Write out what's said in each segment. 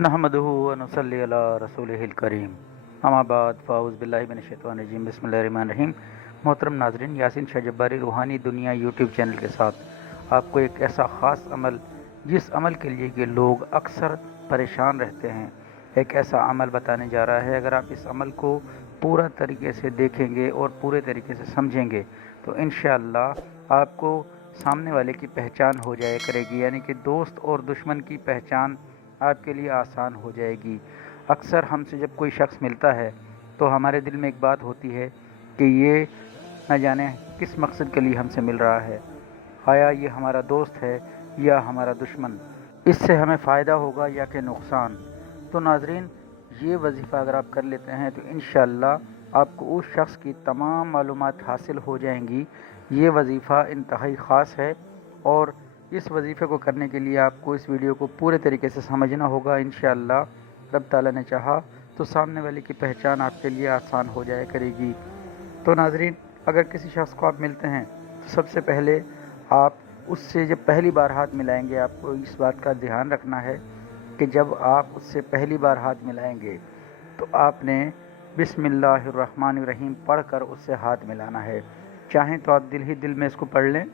नहमदुहु व नुसल्ली अला रसूलिहिल करीम। अम्मा बाद फ़ाऊज़ बिल्लाहि मिनश्शैतानिर्रजीम बिस्मिल्लाहिर्रहमानिर्रहीम। मोहतरम नाज़रीन, यासीन शाह जब्बारी रूहानी दुनिया यूट्यूब चैनल के साथ आपको एक ऐसा ख़ास अमल, जिस अमल के लिए कि लोग अक्सर परेशान रहते हैं, एक ऐसा अमल बताने जा रहा है। अगर आप इस अमल को पूरा तरीके से देखेंगे और पूरे तरीके से समझेंगे तो इंशाअल्लाह आपको सामने वाले की पहचान हो जाया करेगी, यानी कि दोस्त और दुश्मन की पहचान आपके लिए आसान हो जाएगी। अक्सर हमसे जब कोई शख्स मिलता है तो हमारे दिल में एक बात होती है कि ये न जाने किस मकसद के लिए हमसे मिल रहा है, आया ये हमारा दोस्त है या हमारा दुश्मन, इससे हमें फ़ायदा होगा या कि नुकसान। तो नाज़रीन, ये वजीफ़ा अगर आप कर लेते हैं तो इंशाअल्लाह आपको उस शख्स की तमाम मालूमात हासिल हो जाएंगी। ये वजीफ़ा इंतहाई ख़ास है और इस वजीफ़े को करने के लिए आपको इस वीडियो को पूरे तरीके से समझना होगा। इंशाअल्लाह रब ताला ने चाहा तो सामने वाले की पहचान आपके लिए आसान हो जाया करेगी। तो नाज़रीन, अगर किसी शख्स को आप मिलते हैं तो सबसे पहले आप उससे जब पहली बार हाथ मिलाएंगे, आपको इस बात का ध्यान रखना है कि जब आप उससे पहली बार हाथ मिलाएंगे तो आपने बिस्मिल्लाहिर्रहमानिर्रहीम पढ़ कर उससे हाथ मिलाना है। चाहें तो आप दिल ही दिल में इसको पढ़ लें,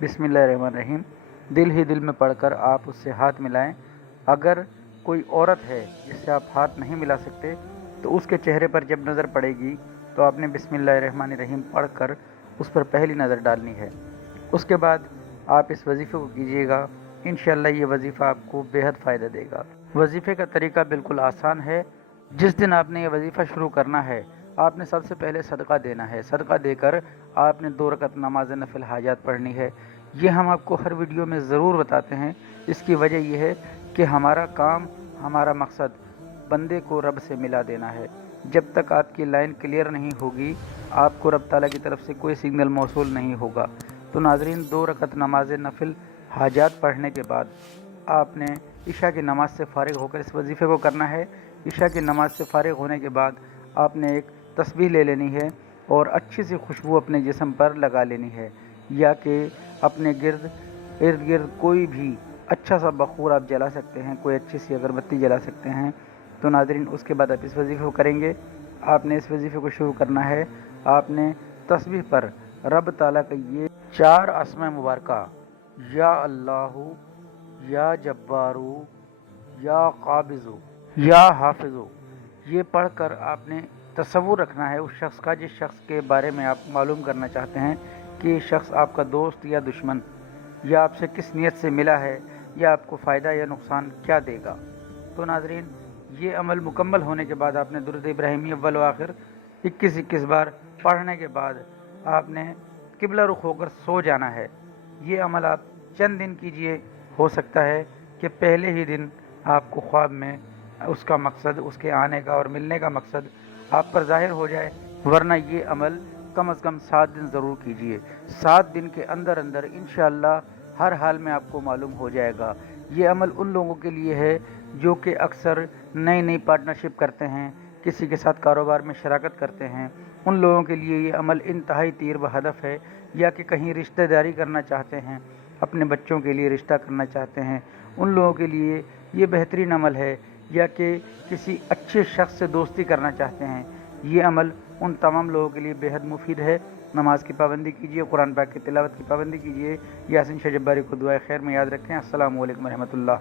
बिस्मिल्लाहिर्रहमानिर्रहीम दिल ही दिल में पढ़कर आप उससे हाथ मिलाएं। अगर कोई औरत है जिससे आप हाथ नहीं मिला सकते तो उसके चेहरे पर जब नज़र पड़ेगी तो आपने बिस्मिल्लाहिर्रहमानिर्रहीम पढ़कर उस पर पहली नज़र डालनी है। उसके बाद आप इस वजीफ़े को कीजिएगा। इंशाअल्लाह ये वजीफ़ा आपको बेहद फ़ायदा देगा। वजीफ़े का तरीका बिल्कुल आसान है। जिस दिन आपने ये वजीफ़ा शुरू करना है, आपने सबसे पहले सदका देना है। सदका देकर आपने 2 रकत नमाज नफिल हाजात पढ़नी है। ये हम आपको हर वीडियो में ज़रूर बताते हैं। इसकी वजह यह है कि हमारा काम, हमारा मकसद बंदे को रब से मिला देना है। जब तक आपकी लाइन क्लियर नहीं होगी, आपको रब ताला की तरफ से कोई सिग्नल मौसूल नहीं होगा। तो नाज़रीन, 2 रकत नमाज नफिल हाजात पढ़ने के बाद आपने इशा की नमाज़ से फ़ारिग होकर इस वजीफ़े को करना है। इशा की नमाज़ से फ़ारिग होने के बाद आपने एक तस्बीह ले लेनी है और अच्छी सी खुशबू अपने जिस्म पर लगा लेनी है, या कि अपने इर्द गिर्द कोई भी अच्छा सा बखूर आप जला सकते हैं, कोई अच्छी सी अगरबत्ती जला सकते हैं। तो नाज़रीन, उसके बाद आप इस वजीफ़े को करेंगे। आपने इस वजीफ़े को शुरू करना है। आपने तस्बीह पर रब ताला का ये 4 अस्मा मुबारका, या अल्लाहु, या जब्बारू, या काबिज़ु, या हाफिज़ु, ये पढ़कर आपने तसव्वुर रखना है उस शख्स का, जिस शख्स के बारे में आप मालूम करना चाहते हैं कि ये शख्स आपका दोस्त या दुश्मन, या आपसे किस नीयत से मिला है, या आपको फ़ायदा या नुकसान क्या देगा। तो नाज़रीन, ये अमल मुकम्मल होने के बाद आपने दुरूद इब्राहिमी अव्वल व आखिर 21-21 बार पढ़ने के बाद आपने किबला रुख होकर सो जाना है। ये अमल आप चंद दिन कीजिए, हो सकता है कि पहले ही दिन आपको ख्वाब में उसका मकसद, उसके आने का और मिलने का मकसद आप पर ज़ाहिर हो जाए, वरना ये अमल कम से कम 7 दिन ज़रूर कीजिए। 7 दिन के अंदर अंदर इंशाअल्लाह हर हाल में आपको मालूम हो जाएगा। ये अमल उन लोगों के लिए है जो कि अक्सर नई नई पार्टनरशिप करते हैं, किसी के साथ कारोबार में शराकत करते हैं। उन लोगों के लिए ये अमल इंतहाई तीर व हदफ है, या कि कहीं रिश्तेदारी करना चाहते हैं, अपने बच्चों के लिए रिश्ता करना चाहते हैं, उन लोगों के लिए ये बेहतरीन अमल है, या कि किसी अच्छे शख्स से दोस्ती करना चाहते हैं। ये अमल उन तमाम लोगों के लिए बेहद मुफीद है। नमाज की पाबंदी कीजिए, कुरान पाक की तिलावत की पाबंदी कीजिए। यासीन शाह जब्बारी को दुआ खैर में याद रखें। अस्सलामु अलैकुम रहमतुल्लाह।